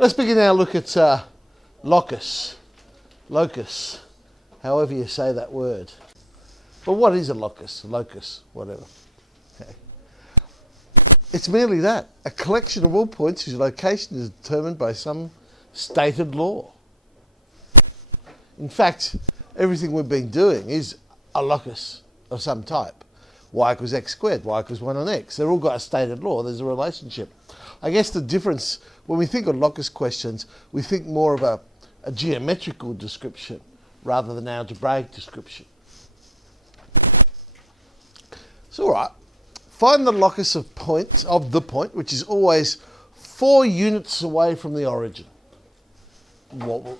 Let's begin our look at locus, however you say that word. But what is a locus? Locus, whatever. Okay. It's merely that, a collection of all points whose location is determined by some stated law. In fact, everything we've been doing is a locus of some type. Y equals x squared, y equals 1 on x. They've all got a stated law, there's a relationship. I guess the difference, when we think of locus questions, we think more of a geometrical description rather than algebraic description. So all right, find the locus of the point, which is always 4 units away from the origin. What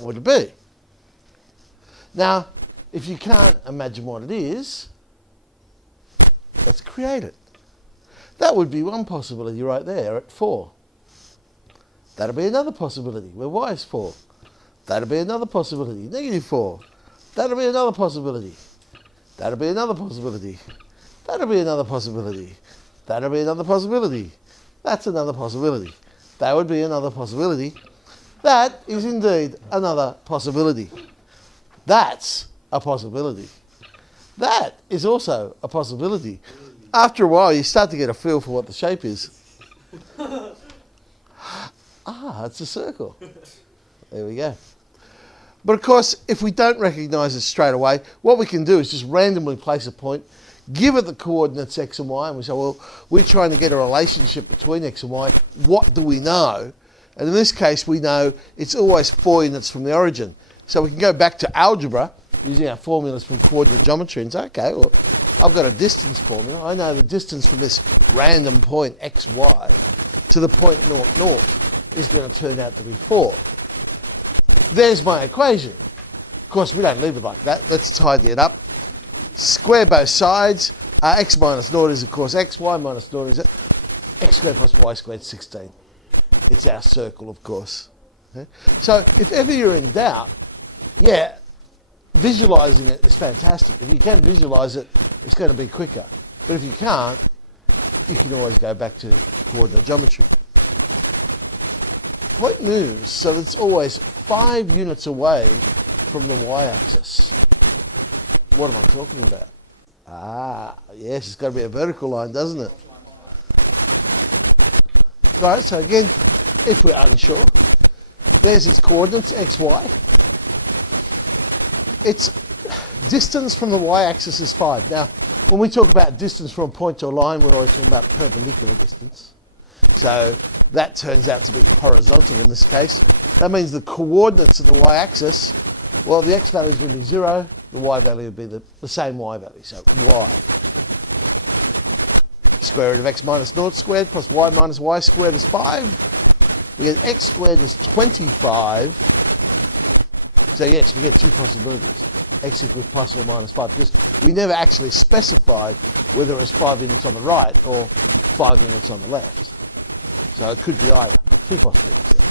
would it be? Now, if you can't imagine what it is, let's create it. That would be one possibility right there at 4. That'll be another possibility where y is 4. That'll be another possibility, negative 4. That'll be another possibility. That'll be another possibility. That'll be another possibility. That'll be another possibility. That's another possibility. That would be another possibility. That is indeed another possibility. That's a possibility. That is also a possibility. After a while, you start to get a feel for what the shape is. It's a circle. There we go. But of course, if we don't recognise it straight away, what we can do is just randomly place a point, give it the coordinates x and y, and we say, well, we're trying to get a relationship between x and y. What do we know? And in this case, we know it's always 4 units from the origin. So we can go back to algebra, using our formulas from coordinate geometry, and say, okay, well, I've got a distance formula. I know the distance from this random point x, y to the point 0, 0 is going to turn out to be 4. There's my equation. Of course, we don't leave it like that. Let's tidy it up. Square both sides. X minus 0 is, of course, x. Y minus 0 is x squared plus y squared, 16. It's our circle, of course. Okay? So if ever you're in doubt, visualising it is fantastic. If you can visualise it, it's going to be quicker. But if you can't, you can always go back to coordinate geometry. Point moves so that it's always 5 units away from the y-axis. What am I talking about? Yes, it's got to be a vertical line, doesn't it? Right, so again, if we're unsure, there's its coordinates, x, y. Its distance from the y-axis is 5. Now, when we talk about distance from a point to a line, we're always talking about perpendicular distance. So that turns out to be horizontal in this case. That means the coordinates of the y-axis, well, the x value is going to be 0, the y value would be the same y value, so y. Square root of x minus 0 squared plus y minus y squared is 5. We get x squared is 25. So yes, we get 2 possibilities. X equals plus or minus 5, because we never actually specified whether it was 5 units on the right or 5 units on the left. So it could be either. 2 possibilities there.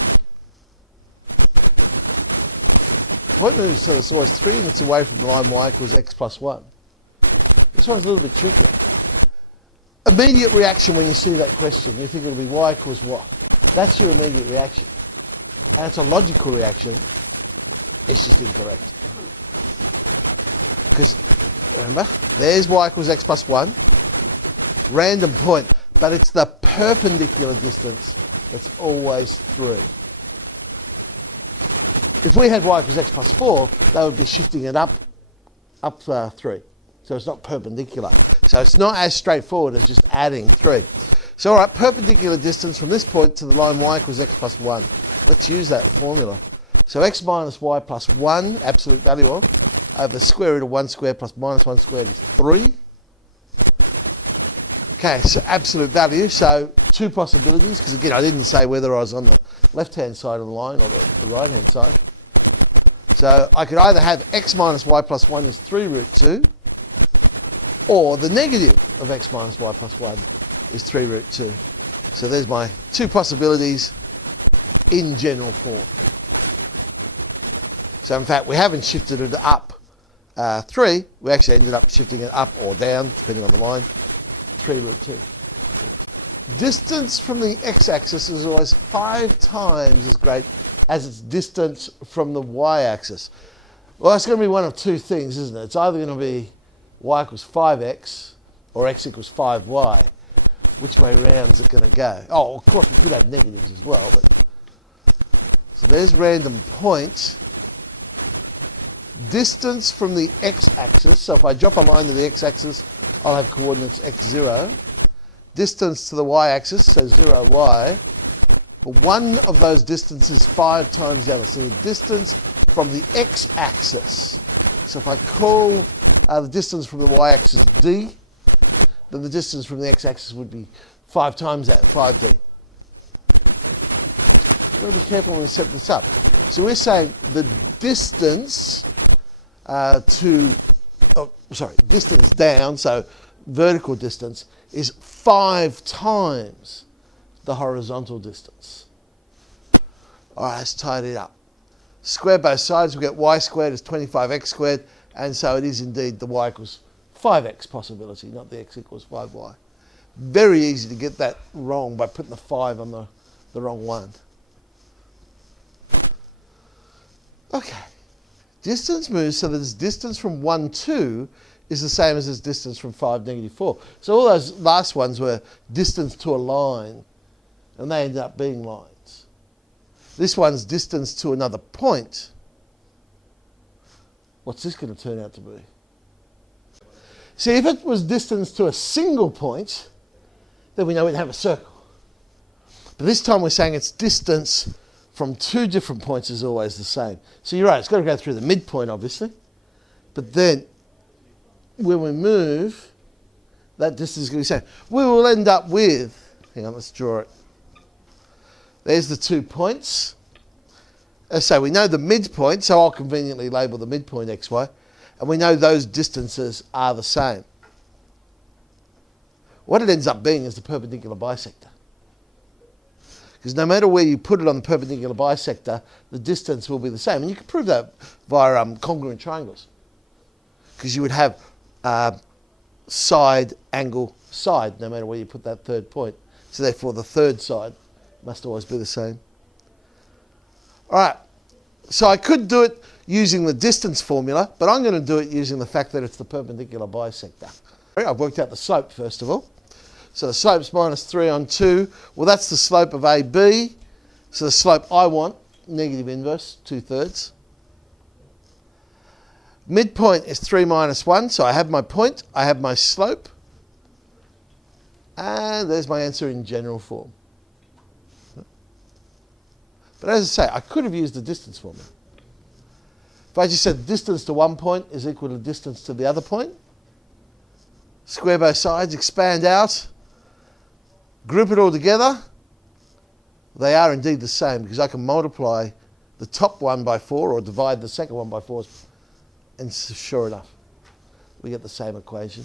Point moves so it's always 3 units away from the line y equals x plus 1. This one's a little bit trickier. Immediate reaction when you see that question, you think it'll be y equals what? That's your immediate reaction. And it's a logical reaction. It's just incorrect. Because, remember, there's y equals x plus 1. Random point. But it's the perpendicular distance that's always 3. If we had y equals x plus 4, they would be shifting it up 3. So it's not perpendicular. So it's not as straightforward as just adding 3. So all right, perpendicular distance from this point to the line y equals x plus 1. Let's use that formula. So x minus y plus 1, absolute value of, over the square root of 1 squared plus minus 1 squared is 3. Okay, so absolute value, so 2 possibilities, because again, I didn't say whether I was on the left-hand side of the line or the right-hand side. So I could either have x minus y plus 1 is 3 root 2, or the negative of x minus y plus 1 is 3 root 2. So there's my 2 possibilities in general form. So in fact, we haven't shifted it up 3, we actually ended up shifting it up or down, depending on the line, 3 root 2. distance from the x-axis is always 5 times as great as its distance from the y-axis. Well, it's going to be one of two things, isn't it? It's either going to be y equals 5x or x equals 5y. Which way round is it going to go? Oh, of course, we could have negatives as well. But so there's random point. Distance from the x-axis. So if I drop a line to the x-axis, I'll have coordinates x0. Distance to the y-axis, so 0y. But one of those distances is 5 times the other. So the distance from the x-axis. So if I call the distance from the y-axis d, then the distance from the x-axis would be 5 times that, 5d. You've got to be careful when we set this up. So we're saying the distance distance down, so vertical distance, is 5 times the horizontal distance. All right, let's tidy it up. Square both sides, we get y squared is 25x squared, and so it is indeed the y equals 5x possibility, not the x equals 5y. Very easy to get that wrong by putting the 5 on the wrong one. Okay. Distance moves so that its distance from 1, 2 is the same as its distance from 5, negative 4. So all those last ones were distance to a line, and they ended up being lines. This one's distance to another point. What's this going to turn out to be? See, if it was distance to a single point, then we know we'd have a circle. But this time we're saying its distance from 2 different points is always the same. So you're right, it's got to go through the midpoint, obviously. But then, when we move, that distance is going to be the same. We will end up with, hang on, let's draw it. There's the 2 points. So we know the midpoint, so I'll conveniently label the midpoint xy. And we know those distances are the same. What it ends up being is the perpendicular bisector. Because no matter where you put it on the perpendicular bisector, the distance will be the same. And you can prove that via congruent triangles. Because you would have side, angle, side, no matter where you put that third point. So therefore the third side must always be the same. All right, so I could do it using the distance formula, but I'm going to do it using the fact that it's the perpendicular bisector. I've worked out the slope first of all. So the slope's minus 3 on 2. Well, that's the slope of AB. So the slope I want, negative inverse, 2/3. Midpoint is 3 minus 1. So I have my point, I have my slope. And there's my answer in general form. But as I say, I could have used the distance formula. If I just said distance to one point is equal to distance to the other point, square both sides, expand out, group it all together, they are indeed the same because I can multiply the top one by 4 or divide the second one by 4, and sure enough, we get the same equation.